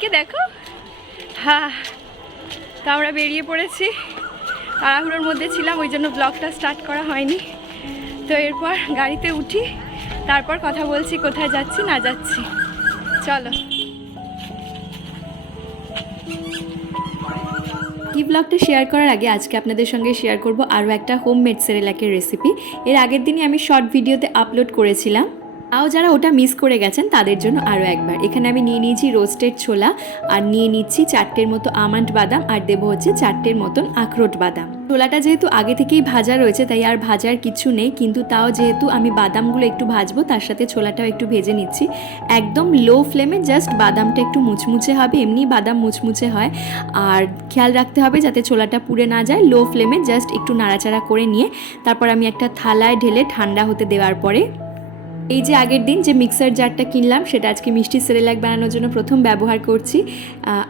এদিকে দেখো। হ্যাঁ তা আমরা বেরিয়ে পড়েছি। তাড়াহুড়োর মধ্যে ছিলাম, ওই জন্য ব্লগটা স্টার্ট করা হয়নি। তো এরপর গাড়িতে উঠি, তারপর কথা বলছি, কোথায় যাচ্ছি, না যাচ্ছি। চলো। কি ব্লগটা শেয়ার করার আগে আজকে আপনাদের সঙ্গে শেয়ার করব আরও একটা হোম মেড সেরেলাকের রেসিপি এর আগের দিনই আমি শর্ট ভিডিওতে আপলোড করেছিলাম। তাও যারা ওটা মিস করে গেছেন, তাদের জন্য আরও একবার। এখানে আমি নিয়ে নিয়েছি রোস্টেড ছোলা আর নিয়ে নিচ্ছি চারটের মতো আমান্ড বাদাম আর দেবো হচ্ছে চারটের মতন আখরোট বাদাম। ছোলাটা যেহেতু আগে থেকেই ভাজা রয়েছে, তাই আর ভাজার কিছু নেই, কিন্তু তাও যেহেতু আমি বাদামগুলো একটু ভাজবো, তার সাথে ছোলাটাও একটু ভেজে নিচ্ছি। একদম লো ফ্লেমে জাস্ট বাদামটা একটু মুচমুচে হবে, এমনি বাদাম মুচমুচে হয়। আর খেয়াল রাখতে হবে যাতে ছোলাটা পুড়ে না যায় লো ফ্লেমে জাস্ট একটু নাড়াচাড়া করে নিয়ে, তারপর আমি একটা থালায় ঢেলে ঠান্ডা হতে দেওয়ার পরে এই যে আগের দিন যে মিক্সার জারটা কিনলাম, সেটা আজকে মিষ্টি সেরেলাক বানানোর জন্য প্রথম ব্যবহার করছি।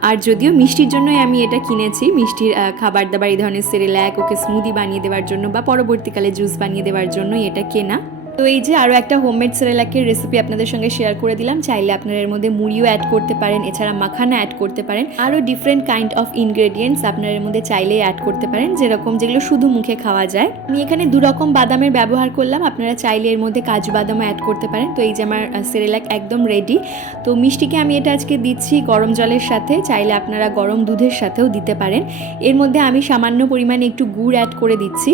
আর যদিও মিষ্টির জন্যই আমি এটা কিনেছি, মিষ্টির খাবার দাবার এই ধরনের সেরেলাক, ওকে স্মুদি বানিয়ে দেওয়ার জন্য বা পরবর্তীকালে জুস বানিয়ে দেওয়ার জন্যই এটা কেনা। তো এই যে আরও একটা হোমমেড সেরেলাকের রেসিপি আপনাদের সঙ্গে শেয়ার করে দিলাম, চাইলে আপনারা এর মধ্যে মুড়িও অ্যাড করতে পারেন, এছাড়া মাখানা অ্যাড করতে পারেন। আরও ডিফারেন্ট কাইন্ড অফ ইনগ্রেডিয়েন্টস আপনারা এর মধ্যে চাইলেই অ্যাড করতে পারেন, যেরকম যেগুলো শুধু মুখে খাওয়া যায়। আমি এখানে দু রকম বাদামের ব্যবহার করলাম, আপনারা চাইলে এর মধ্যে কাজু বাদামও অ্যাড করতে পারেন। তো এই যে আমার সেরেলাক একদম রেডি তো মিষ্টিকে আমি এটা আজকে দিচ্ছি গরম জলের সাথে, চাইলে আপনারা গরম দুধের সাথেও দিতে পারেন। এর মধ্যে আমি সামান্য পরিমাণে একটু গুড় অ্যাড করে দিচ্ছি।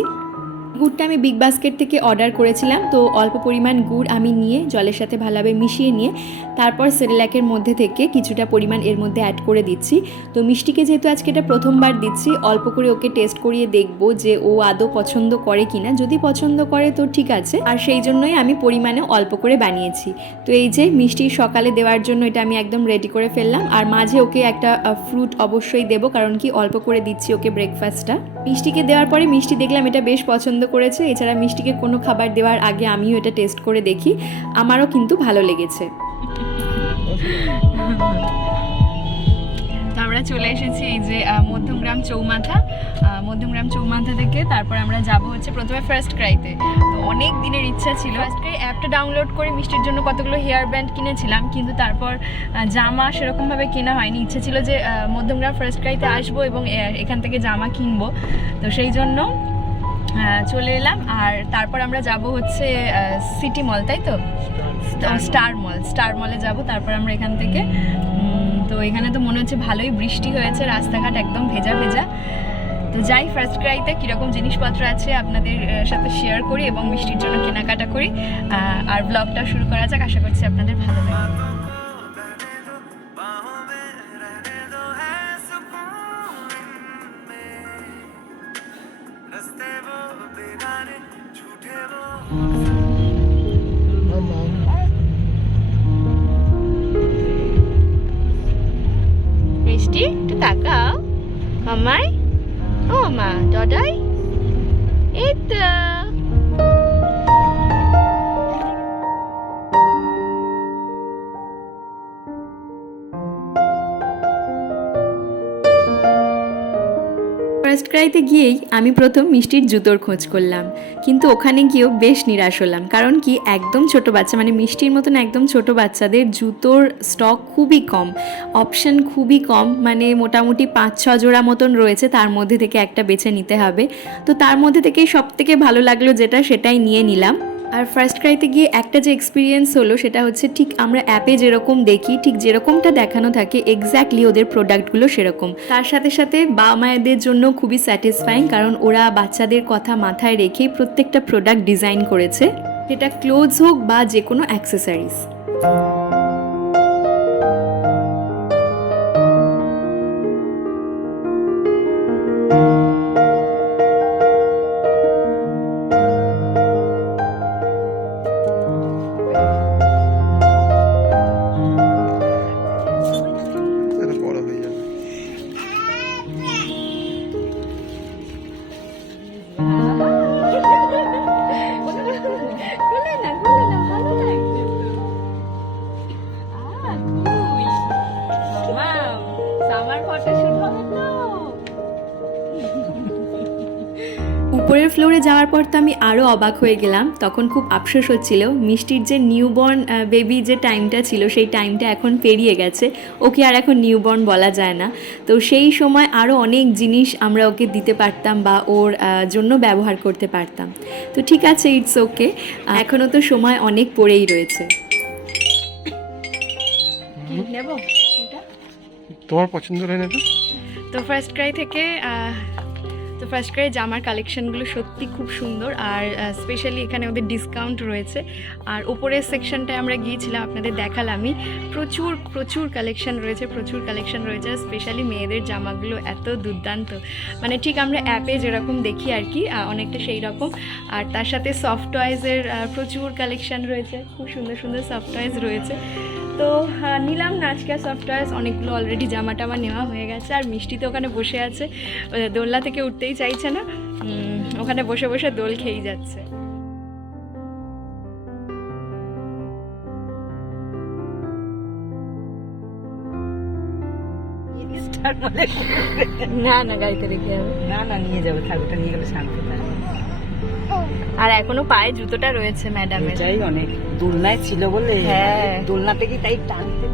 গুড়টা আমি বিগ বাস্কেট থেকে অর্ডার করেছিলাম, তো অল্প পরিমাণ গুড় আমি নিয়ে জলের সাথে ভালোভাবে মিশিয়ে নিয়ে তারপর সেরেলাকের মধ্যে থেকে কিছুটা পরিমাণ এর মধ্যে অ্যাড করে দিচ্ছি। তো মিষ্টিকে যেহেতু আজকে এটা প্রথমবার দিচ্ছি, অল্প করে ওকে টেস্ট করিয়ে দেখব যে ও আদৌ পছন্দ করে কিনা। যদি পছন্দ করে তো ঠিক আছে, আর সেই জন্যই আমি পরিমাণে অল্প করে বানিয়েছি। তো এই যে মিষ্টি সকালে দেওয়ার জন্য এটা আমি একদম রেডি করে ফেললাম, আর মাঝে ওকে একটা ফ্রুট অবশ্যই দেবো, কারণ কি অল্প করে দিচ্ছি ওকে ব্রেকফাস্টটা মিষ্টিকে দেওয়ার পরে মিষ্টি দেখলাম এটা বেশ পছন্দ করেছে। এছাড়া মিষ্টিকে কোনো খাবার দেওয়ার আগে আমিও এটা টেস্ট করে দেখি। আমারও কিন্তু ভালো লেগেছে। আমরা চলে এসেছি এই যে মধ্যমগ্রাম চৌমাথা। মধ্যমগ্রাম চৌমাথা থেকে তারপর আমরা যাব হচ্ছে প্রথমে ফার্স্ট ক্রাইতে তো। অনেক দিনের ইচ্ছা ছিল। ফার্স্ট ক্রাই অ্যাপটা ডাউনলোড করে মিষ্টির জন্য কতগুলো হেয়ার ব্যান্ড কিনেছিলাম কিন্তু তারপর জামা সেরকমভাবে কেনা হয়নি। ইচ্ছে ছিল যে মধ্যমগ্রাম ফার্স্ট ক্রাইতে আসব এবং এখান থেকে জামা কিনবো। তো সেই জন্য চলে এলাম। আর তারপর আমরা যাব হচ্ছে সিটি মল তাই তো? স্টার মল স্টার মলে যাব। তারপর আমরা এখান থেকে তো এখানে তো মনে হচ্ছে ভালোই বৃষ্টি হয়েছে, রাস্তাঘাট একদম ভেজা ভেজা। তো যাই ফার্স্ট ক্রাইতে কীরকম জিনিসপত্র আছে আপনাদের সাথে শেয়ার করি এবং বৃষ্টির জন্য কেনাকাটা করি। আর ব্লগটা শুরু করা যাক, আশা করছি আপনাদের ভালো লাগবে। ক্রাইতে গিয়েই আমি প্রথম মিষ্টির জুতোর খোঁজ করলাম। কিন্তু ওখানে গিয়েও বেশ নিরাশ হলাম। কারণ কি, একদম ছোট বাচ্চা মানে মিষ্টির মতন একদম ছোট বাচ্চাদের জুতোর স্টক খুবই কম। অপশন খুবই কম মানে মোটামুটি পাঁচ, ছ জোড়া মতন রয়েছে, তার মধ্যে থেকে একটা বেছে নিতে হবে। তো তার মধ্যে থেকেই সব থেকে ভালো লাগল যেটা, সেটাই নিয়ে নিলাম। আর ফার্স্ট ক্রাইতে গিয়ে একটা যে এক্সপিরিয়েন্স হলো, সেটা হচ্ছে ঠিক আমরা অ্যাপে যেরকম দেখি, ঠিক যেরকমটা দেখানো থাকে এক্স্যাক্টলি ওদের প্রোডাক্টগুলো সেরকম। তার সাথে সাথে বাবা মায়েদের জন্য খুবই স্যাটিসফাইং কারণ ওরা বাচ্চাদের কথা মাথায় রেখে প্রত্যেকটা প্রোডাক্ট ডিজাইন করেছে। সেটা ক্লোজ হোক বা যে কোনো অ্যাক্সেসরিজ করে যাওয়ার পর তো আমি আরও অবাক হয়ে গেলাম। তখন খুব আফসোস হচ্ছিল। মিষ্টির যে নিউবর্ন বেবি যে টাইমটা ছিল সেই টাইমটা এখন পেরিয়ে গেছে। ওকে আর এখন নিউবর্ন বলা যায় না। তো সেই সময় আরও অনেক জিনিস আমরা ওকে দিতে পারতাম বা ওর জন্য ব্যবহার করতে পারতাম। তো ঠিক আছে ইটস ওকে এখনও তো সময় অনেক পড়েই রয়েছে। তোমার পছন্দ হয় না তো? তো ফার্স্ট ক্রাই থেকে আহ, তো ফার্স্ট ক্রাই জামার কালেকশনগুলো সত্যি খুব সুন্দর আর স্পেশালি এখানে ওদের ডিসকাউন্ট রয়েছে। আর ওপরের সেকশনটায় আমরা গিয়েছিলাম, আপনাদের দেখালামই। প্রচুর প্রচুর কালেকশন রয়েছে, প্রচুর কালেকশন রয়েছে। স্পেশালি মেয়েদের জামাগুলো এত দুর্দান্ত। মানে ঠিক আমরা অ্যাপে যেরকম দেখি আর কি অনেকটা সেই রকম। আর তার সাথে সফট টয়েজের প্রচুর কালেকশন রয়েছে। খুব সুন্দর সুন্দর সফট টয়েজ রয়েছে। তো আহ, নিলাম না। আজকে সফটওয়্যার অনেকগুলো অলরেডি জামা টামা নেওয়া হয়ে গেছে আর মিষ্টি তো ওখানে বসে আছে। দোলনা থেকে উঠতেই চাইছে না। ওখানে বসে বসে দোল খেয়েই যাচ্ছে। না না গাড়িতে রেখে যাবে। না না নিয়ে যাব। ঠাকুরটা নিয়ে গেলে শান্তি থাকবে আর এখনও পায়ে জুতোটা রয়েছে ম্যাডামের অনেক দোলনায় ছিল বলে হ্যাঁ। দোলনা থেকে তাই টানতে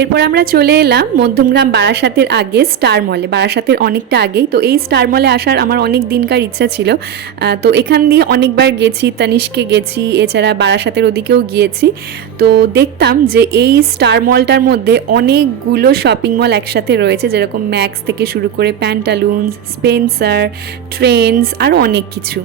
এরপর আমরা চলে এলাম মধ্যমগ্রাম বারাসাতের আগে স্টার মলে বারাসাতের অনেকটা আগেই। তো এই স্টার মলে আসার আমার অনেক দিনকার ইচ্ছা ছিল। তো এখান দিয়ে অনেকবার গেছি তানিশকে গেছি, এছাড়া বারাসাতের ওদিকেও গিয়েছি। তো দেখতাম যে এই স্টার মলটার মধ্যে অনেকগুলো শপিং মল একসাথে রয়েছে। যেরকম ম্যাক্স থেকে শুরু করে প্যান্টালুন্স স্পেন্সার ট্রেন্ডস আরও অনেক কিছু।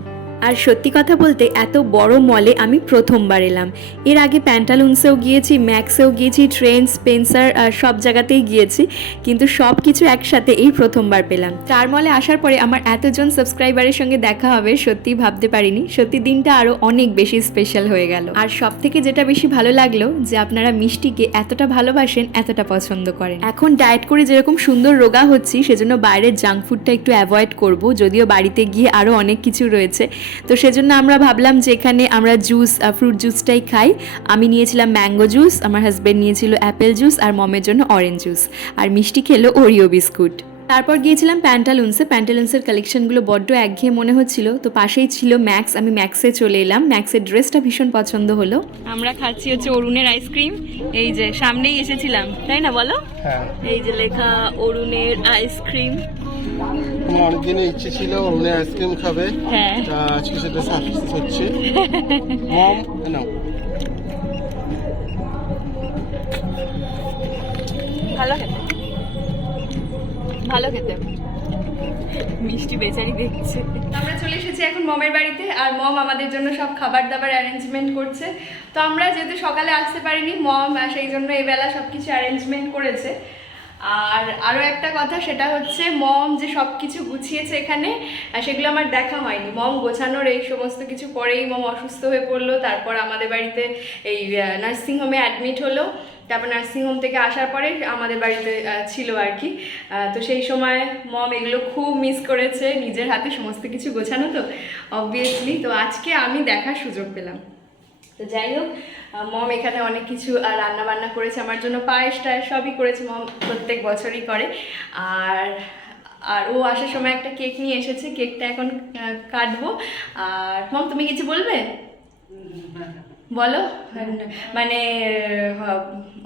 আর সত্যি কথা বলতে এত বড় মলে আমি প্রথমবার এলাম। এর আগে প্যান্টালুন্সেও গিয়েছি ম্যাক্সেও গিয়েছি ট্রেন স্পেন্সার সব জায়গাতেই গিয়েছি। কিন্তু সব কিছু একসাথে এই প্রথমবার পেলাম। চার মলে আসার পরে আমার এতজন সাবস্ক্রাইবারের সঙ্গে দেখা হবে, সত্যি ভাবতে পারিনি। সত্যি দিনটা আরও অনেক বেশি স্পেশাল হয়ে গেল। আর সব থেকে যেটা বেশি ভালো লাগল, যে আপনারা মিষ্টিকে এতটা ভালোবাসেন, এতটা পছন্দ করেন। এখন ডায়েট করে যেরকম সুন্দর রোগা হচ্ছি, সেজন্য বাইরের জাঙ্ক ফুডটা একটু অ্যাভয়েড করব, যদিও বাড়িতে গিয়ে আরও অনেক কিছু রয়েছে। তো সেজন্য আমরা ভাবলাম যে এখানে আমরা জুস ফ্রুট জুসটাই খাই। আমি নিয়েছিলাম ম্যাঙ্গো জুস আমার হাজব্যান্ড নিয়েছিল অ্যাপেল জুস আর মমের জন্য অরেঞ্জ জুস আর মিষ্টি খেলো ওরিও বিস্কুট তারপর গিয়েছিলাম প্যান্টালুন্সে প্যান্টালুন্সের কালেকশনগুলো বড্ড একঘেয়ে মনে হচ্ছিল। তো পাশেই ছিল ম্যাক্স আমি ম্যাক্সে চলে এলাম। ম্যাক্সের ড্রেসটা ভীষণ পছন্দ হলো। আমরা খাচ্ছি হচ্ছে অরুণের আইসক্রিম এই যে সামনেই এসেছিলাম। তাই না বলো? হ্যাঁ। এই যে লেখা অরুণের আইসক্রিম আমার অনেকদিনের ইচ্ছে ছিল অরুণের আইসক্রিম খাবে। হ্যাঁ। আজকে সেটা সাকসেস হচ্ছে। মম নাও। ভালো খেতে। ভালো খেতে। মিষ্টি বেচারি দেখছে। আমরা চলে এসেছি এখন মমের বাড়িতে, আর মম আমাদের জন্য সব খাবার দাবার অ্যারেঞ্জমেন্ট করছে। তো আমরা যেহেতু সকালে আসতে পারিনি, মম সেই জন্য এই বেলা সব কিছু অ্যারেঞ্জমেন্ট করেছে। আর আরও একটা কথা, সেটা হচ্ছে মম যে সব কিছু গুছিয়েছে এখানে, সেগুলো আমার দেখা হয়নি। মম গোছানোর এই সমস্ত কিছু পরেই মম অসুস্থ হয়ে পড়ল, তারপর আমাদের বাড়িতে এই নার্সিংহোমে অ্যাডমিট হলো। তারপর নার্সিংহোম থেকে আসার পরে আমাদের বাড়িতে ছিল আর কি। তো সেই সময় মম এগুলো খুব মিস করেছে, নিজের হাতে সমস্ত কিছু গোছানো তো অবভিয়াসলি তো আজকে আমি দেখার সুযোগ পেলাম। তো যাই হোক মম এখানে অনেক কিছু রান্না বান্না করেছে আমার জন্য, পায়েস টায়েস সবই করেছে মম প্রত্যেক বছরই করে। আর আর ও আসার সময় একটা কেক নিয়ে এসেছে কেকটা এখন কাটবো। আর মম তুমি কিছু বলবে? বলো? মানে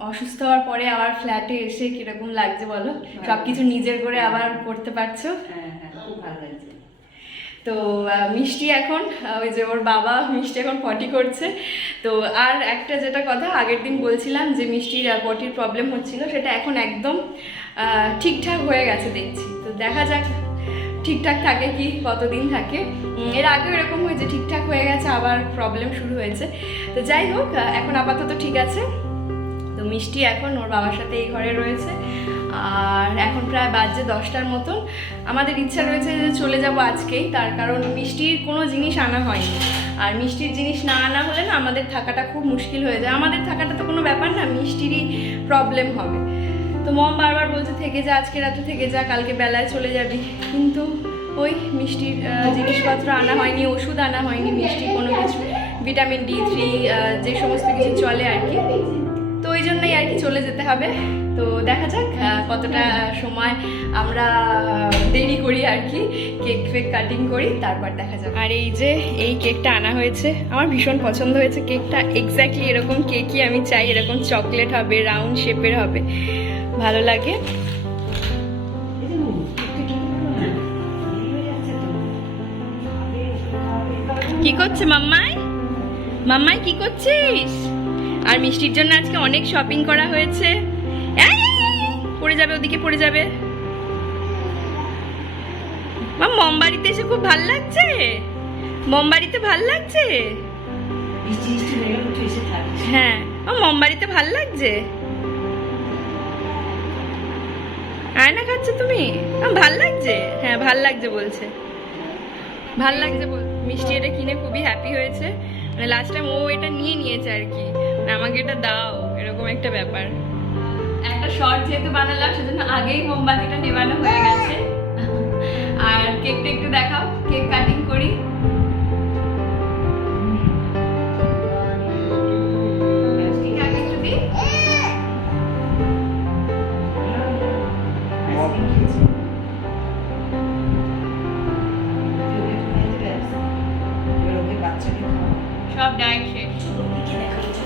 অসুস্থ হওয়ার পরে আবার ফ্ল্যাটে এসে কীরকম লাগছে বলো? সব কিছু নিজের করে আবার করতে পারছ? হ্যাঁ হ্যাঁ খুব ভালো লাগছে। তো মিষ্টি এখন ওই যে ওর বাবা মিষ্টি এখন পটি করছে। তো আর একটা যেটা কথা আগের দিন বলছিলাম যে মিষ্টির পটির প্রবলেম হচ্ছিল সেটা এখন একদম ঠিকঠাক হয়ে গেছে দেখছি। তো দেখা যাক ঠিকঠাক থাকে কি কতদিন থাকে? এর আগেও এরকম হয়েছে ঠিকঠাক হয়ে গেছে আবার প্রবলেম শুরু হয়েছে। তো যাই হোক এখন আপাতত ঠিক আছে। তো মিষ্টি এখন ওর বাবার সাথে এই ঘরে রয়েছে। আর এখন প্রায় বাজছে দশটার মতন। আমাদের ইচ্ছা রয়েছে যে চলে যাব আজকেই তার কারণ মিষ্টির কোনো জিনিস আনা হয়নি। আর মিষ্টির জিনিস না আনা হলে না আমাদের থাকাটা খুব মুশকিল হয়ে যায়। আমাদের থাকাটা তো কোনো ব্যাপার না মিষ্টিরই প্রবলেম হবে। তো মম বারবার বলছে, থেকে যা, আজকে রাতে থেকে যা, কালকে বেলায় চলে যাবি। কিন্তু ওই মিষ্টির জিনিসপত্র আনা হয়নি, ওষুধ আনা হয়নি, মিষ্টি কোনো কিছু, ভিটামিন ডি থ্রি যে সমস্ত কিছু চলে আর কি। তো ওই জন্যই আর কি চলে যেতে হবে। তো দেখা যাক কতটা সময় আমরা দেরি করি আর কি, কেক ফেক কাটিং করি, তারপর দেখা যাক আর এই যে, এই কেকটা আনা হয়েছে, আমার ভীষণ পছন্দ হয়েছে কেকটা। এক্স্যাক্টলি এরকম কেকই আমি চাই, এরকম চকলেট হবে রাউন্ড শেপের হবে। ভালো লাগে। কি করছে মাম্মাই? মাম্মাই কি করছিস? আর মিষ্টির জন্য আজকে অনেক শপিং করা হয়েছে। পড়ে যাবে ওদিকে পড়ে যাবে। মা মোমবাড়িতে এসে খুব ভালো লাগছে? মোমবাড়িতে ভালো লাগছে? হয়ে মোমবাড়িতে ভালো লাগছে? আয়না খাচ্ছ তুমি? ভালো লাগছে? হ্যাঁ ভালো লাগছে বলছে। ভালো লাগছে মিষ্টি এটা কিনে খুবই হ্যাপি হয়েছে। মানে লাস্ট টাইম ও এটা নিয়ে নিয়েছে আর কি। মানে আমাকে এটা দাও, এরকম একটা ব্যাপার। একটা শর্ট যেহেতু বানালাম, সেজন্য আগেই মোমবাতিটা নেবানো হয়ে গেছে। আর কেকটা একটু দেখাও কেক কাটিং করি। সব ডায়েট শেষ।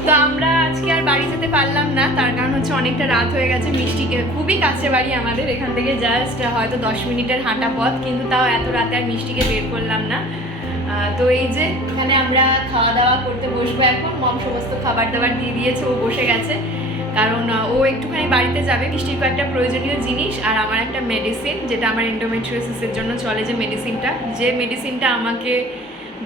তো আমরা আজকে আর বাড়ি যেতে পারলাম না, তার কারণ হচ্ছে অনেকটা রাত হয়ে গেছে মিষ্টিকে খুবই কাছে বাড়ি আমাদের, এখান থেকে জাস্ট হয়তো দশ মিনিটের হাঁটা পথ, কিন্তু তাও এত রাতে আর মিষ্টিকে বের করলাম না। তো এই যে, এখানে আমরা খাওয়া দাওয়া করতে বসবো এখন। মম সমস্ত খাবার দাবার দিয়ে দিয়েছে, ও বসে গেছে। কারণ ও একটুখানি বাড়িতে যাবে, মিষ্টির কয়েকটা প্রয়োজনীয় জিনিস, আর আমার একটা মেডিসিন যেটা আমার এন্ডোমেট্রিওসিসের জন্য চলে যে মেডিসিনটা যে মেডিসিনটা আমাকে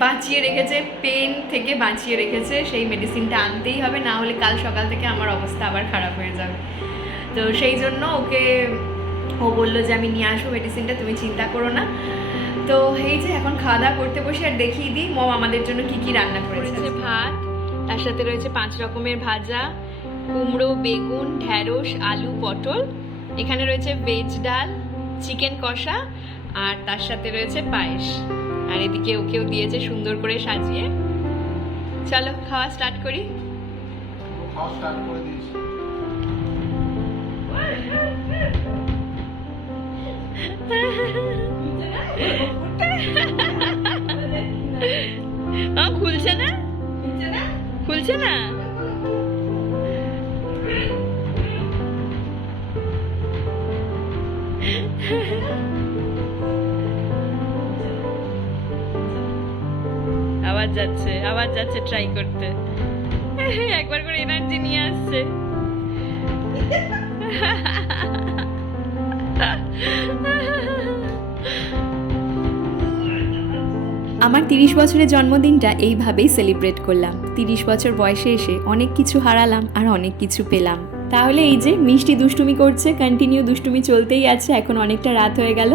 বাঁচিয়ে রেখেছে পেন থেকে বাঁচিয়ে রেখেছে, সেই মেডিসিনটা আনতেই হবে, না হলে কাল সকাল থেকে আমার অবস্থা আবার খারাপ হয়ে যাবে। তো সেই জন্য ওকে, ও বলল যে, আমি নিয়ে আসব মেডিসিনটা তুমি চিন্তা করো না। তো এই যে এখন খাওয়া দাওয়া করতে বসে আর দেখিয়ে দিই, মম আমাদের জন্য কি কি রান্না করেছে। ভাত, তার সাথে রয়েছে পাঁচ রকমের ভাজা, কুমড়ো, বেগুন, ঢ্যাঁড়স, আলু, পটল। এখানে রয়েছে ভেজ ডাল চিকেন কষা, আর তার সাথে রয়েছে পায়েস। আর এদিকে ওকেও দিয়েছে সুন্দর করে সাজিয়ে। চলো খাওয়া স্টার্ট করি। খাওয়া স্টার্ট করে দিয়েছি। খুলছে না? খুলছে না? যাচ্ছে, আবার যাচ্ছে ট্রাই করতে। একবার করে এনার্জি নিয়ে আসছে। আমার তিরিশ বছরের জন্মদিনটা এইভাবেই সেলিব্রেট করলাম। তিরিশ বছর বয়সে এসে অনেক কিছু হারালাম আর অনেক কিছু পেলাম। তাহলে এই যে মিষ্টি দুষ্টুমি করছে কন্টিনিউ দুষ্টুমি চলতেই আছে, এখন অনেকটা রাত হয়ে গেল।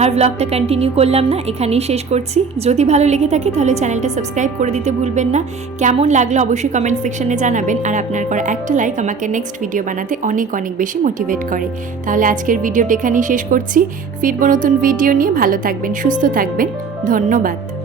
আর ব্লগটা কন্টিনিউ করলাম না, এখানেই শেষ করছি। যদি ভালো লেগে থাকে তাহলে চ্যানেলটা সাবস্ক্রাইব করে দিতে ভুলবেন না। কেমন লাগল অবশ্যই কমেন্ট সেকশনে জানাবেন। আর আপনার করা একটা লাইক আমাকে নেক্সট ভিডিও বানাতে অনেক অনেক বেশি মোটিভেট করে। তাহলে আজকের ভিডিওটা এখানেই শেষ করছি। ফিরবো নতুন ভিডিও নিয়ে। ভালো থাকবেন, সুস্থ থাকবেন। ধন্যবাদ।